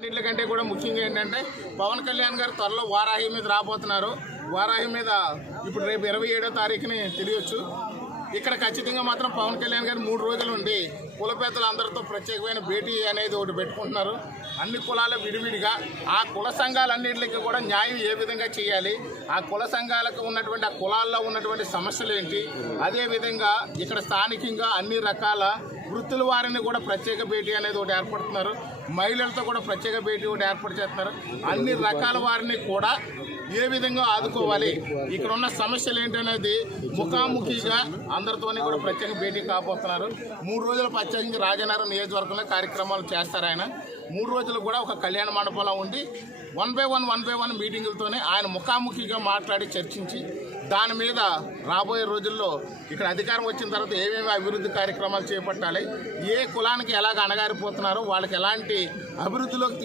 అన్నింటికంటే కూడా ముఖ్యంగా ఏంటంటే పవన్ కళ్యాణ్ గారు త్వరలో వారాహి మీద రాబోతున్నారు. వారాహి మీద ఇప్పుడు రేపు ఇరవై ఏడో తారీఖుని తెలియచ్చు. ఇక్కడ ఖచ్చితంగా మాత్రం పవన్ కళ్యాణ్ గారు మూడు రోజులు ఉండి కుల పెద్దలందరితో ప్రత్యేకమైన భేటీ అనేది ఒకటి పెట్టుకుంటున్నారు. అన్ని కులాల విడివిడిగా ఆ కుల సంఘాలన్నింటికి కూడా న్యాయం ఏ విధంగా చేయాలి? ఆ కుల సంఘాలకు ఉన్నటువంటి ఆ కులాల్లో ఉన్నటువంటి సమస్యలు ఏంటి? అదేవిధంగా ఇక్కడ స్థానికంగా అన్ని రకాల వృత్తుల వారిని కూడా ప్రత్యేక భేటీ అనేది ఒకటి ఏర్పడుతున్నారు. మహిళలతో కూడా ప్రత్యేక భేటీ ఒకటి ఏర్పాటు చేస్తున్నారు. అన్ని రకాల వారిని కూడా ఏ విధంగా ఆదుకోవాలి? ఇక్కడ ఉన్న సమస్యలు ఏంటనేది ముఖాముఖిగా అందరితోని కూడా ప్రత్యేక భేటీ కాబోతున్నారు. మూడు రోజులు ప్రత్యేకించి రాజనగరం నియోజకవర్గంలో కార్యక్రమాలు చేస్తారు ఆయన. మూడు రోజులు కూడా ఒక కళ్యాణ మండపంలో ఉండి one by one one by one మీటింగులతోనే ఆయన ముఖాముఖిగా మాట్లాడి చర్చించి దాని మీద రాబోయే రోజుల్లో ఇక్కడ అధికారం వచ్చిన తర్వాత ఏమేమి అభివృద్ధి కార్యక్రమాలు చేపట్టాలి ఏ కులానికి ఎలాగ అణగారిపోతున్నారో వాళ్ళకి ఎలాంటి అభివృద్ధిలోకి